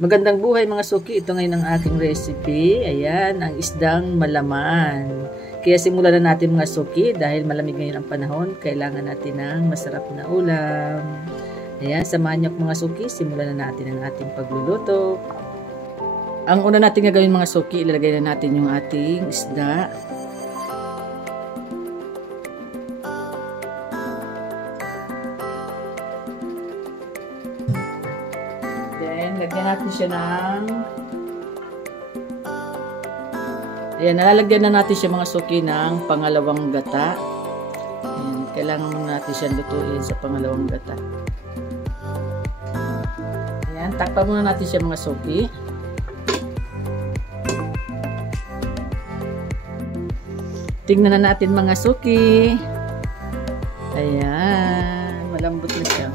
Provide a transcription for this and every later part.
Magandang buhay mga suki, ito ngayon ang aking recipe. Ayan, ang isdang malaman. Kaya simulan na natin mga suki dahil malamig ngayon ang panahon, kailangan natin ng masarap na ulam. Ayan, samahan niyo mga suki, simulan na natin ang ating pagluluto. Ang una natin gagawin mga suki, ilalagay na natin yung ating isda. Lagyan natin siya ng nalalagyan na natin siya mga suki ng pangalawang gata. Ayan, kailangan natin siya lutuin sa pangalawang gata. Ayan, takpan muna natin siya mga suki. Tingnan na natin mga suki. Ayan, malambot na siya.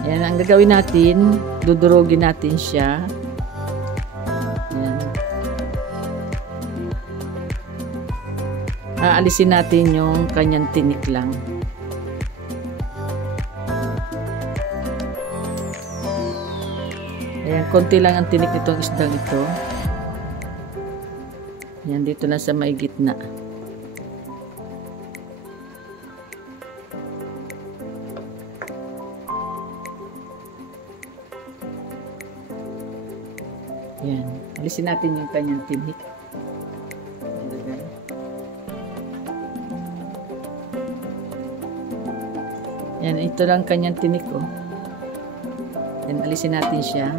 Ayan, ang gagawin natin, dudurugin natin siya. Ayan. Aalisin natin yung kanyang tinik lang. Ayan, konti lang ang tinik nitong isdang ito. Ayan, dito na sa may gitna. Yan. Alisin natin yung kanyang tinik. Yan. Ito lang kanyang tinik. Oh. Yan. Alisin natin siya.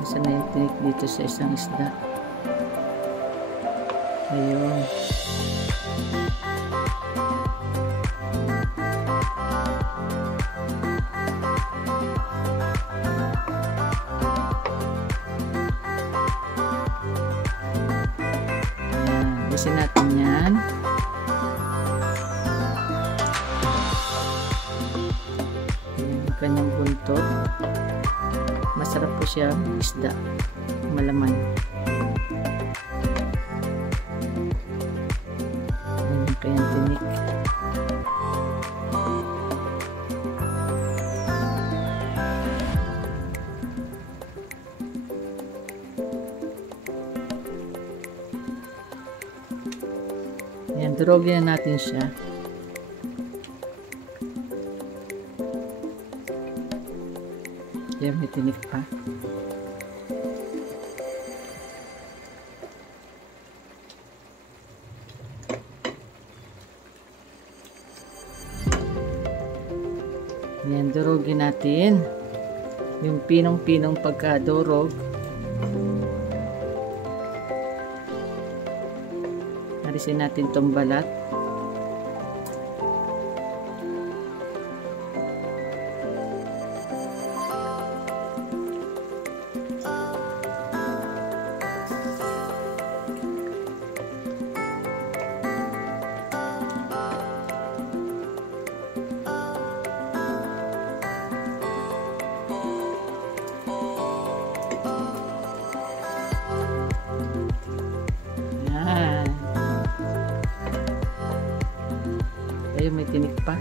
Nasaan na yung tinik dito sa isang isda? Ayun. Alisin natin yan. Yung kanyang buntot. Masarap po siya isda. Malaman. Yung kanyang tinik. Ayan, durugin na natin siya. Ayan, may tinik pa. Ayan, durugin natin. Yung pinong-pinong pagkadurog. Alisin natin itong balat. Ayun, may tinik pa.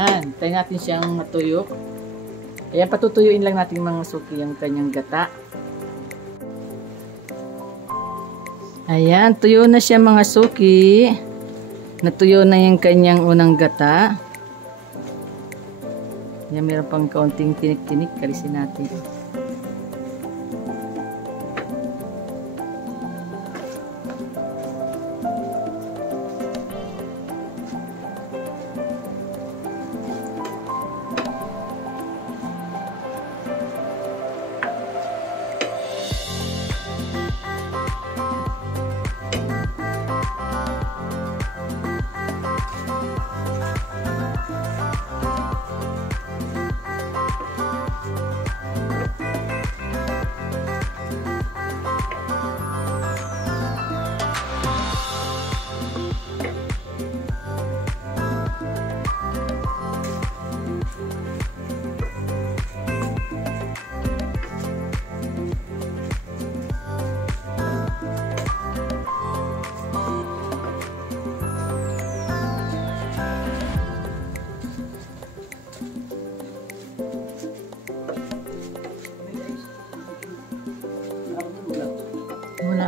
Ayan, tayo natin siyang matuyo. Ayan, patutuyuin lang natin mga suki yung kanyang gata. Ayan, tuyo na siya mga suki. Natuyo na yung kanyang unang gata. Ayan, meron pang kaunting tinik-tinik. Kalisin natin.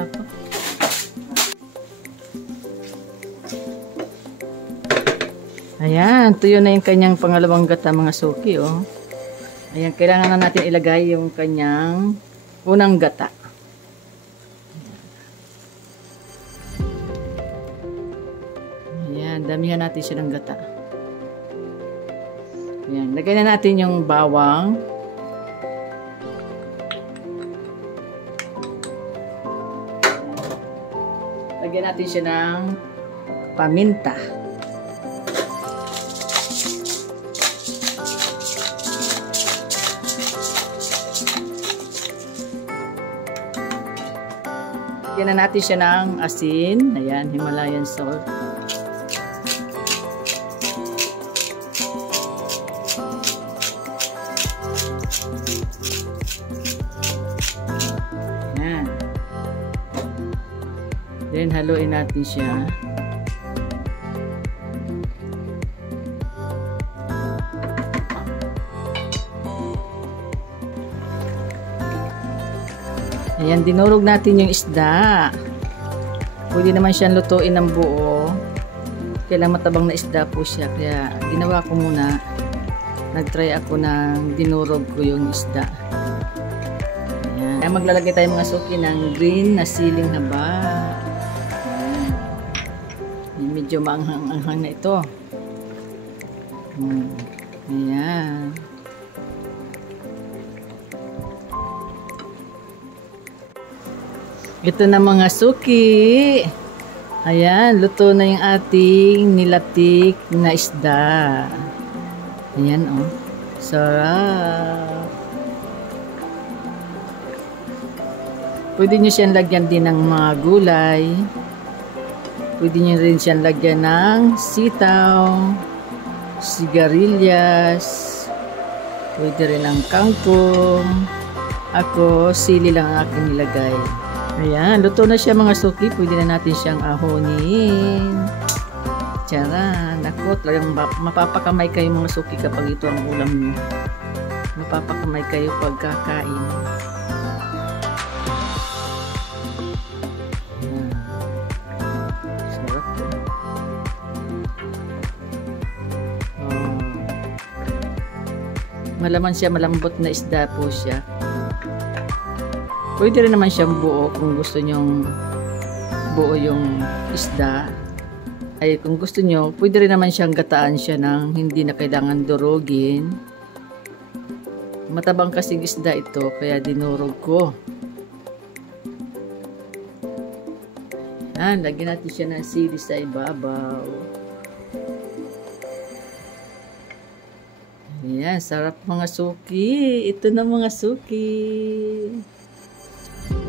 pa ako. Ayan, tuyo na yung kanyang pangalawang gata mga suki, oh. Ayan, kailangan na natin ilagay yung kanyang unang gata. Ayan, damihan natin siya ng gata. Ayan, lagay na natin yung bawang. Lagyan natin siya ng paminta. Lagyan na natin siya ng asin. Ayan, Himalayan salt. Ayan. Then, haluin natin siya. Ayan, dinurog natin yung isda. Pwede naman siyang lutuin ng buo. Kailangan matabang na isda po siya. Kaya, ginawa ko muna. Nag-try ako ng dinurog ko yung isda. Ayan. Kaya maglalagay tayo mga suki ng green na siling haba. Ayan. Medyo maanghang-anghang na ito. Ayan. Ito na mga suki. Ayan, luto na yung ating nilatik na isda. Ayan, oh. Sarap. Pwede nyo siyang lagyan din ng mga gulay. Pwede nyo rin siyang lagyan ng sitaw, sigarilyas, pwede rin ng kangkong. Ako, sili lang ang aking nilagay. Ayan, luto na siya mga suki. Pwede na natin siyang ahonin. Tiyara, naku, talagang mapapakamay kayo mga suki kapag ito ang ulam nyo. Mapapakamay kayo pagkakain. Sarap po. Oh. Malaman siya, malambot na isda po siya. Pwede rin naman siyang buo kung gusto nyong buo yung isda. Ay kung gusto nyo, pwede rin naman siyang gataan siya ng hindi na kailangan durugin. Matabang kasing isda ito, kaya dinurog ko. Yan, lagyan natin siya ng sili sa ibabaw. Ayan, sarap mga suki. Ito na mga suki.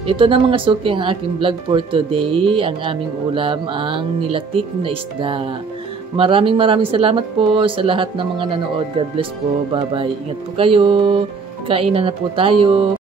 Ito na mga suki ang aking vlog for today. Ang aming ulam, ang nilatik na isda. Maraming salamat po sa lahat ng mga nanood. God bless po. Bye-bye. Ingat po kayo. Kainan na po tayo.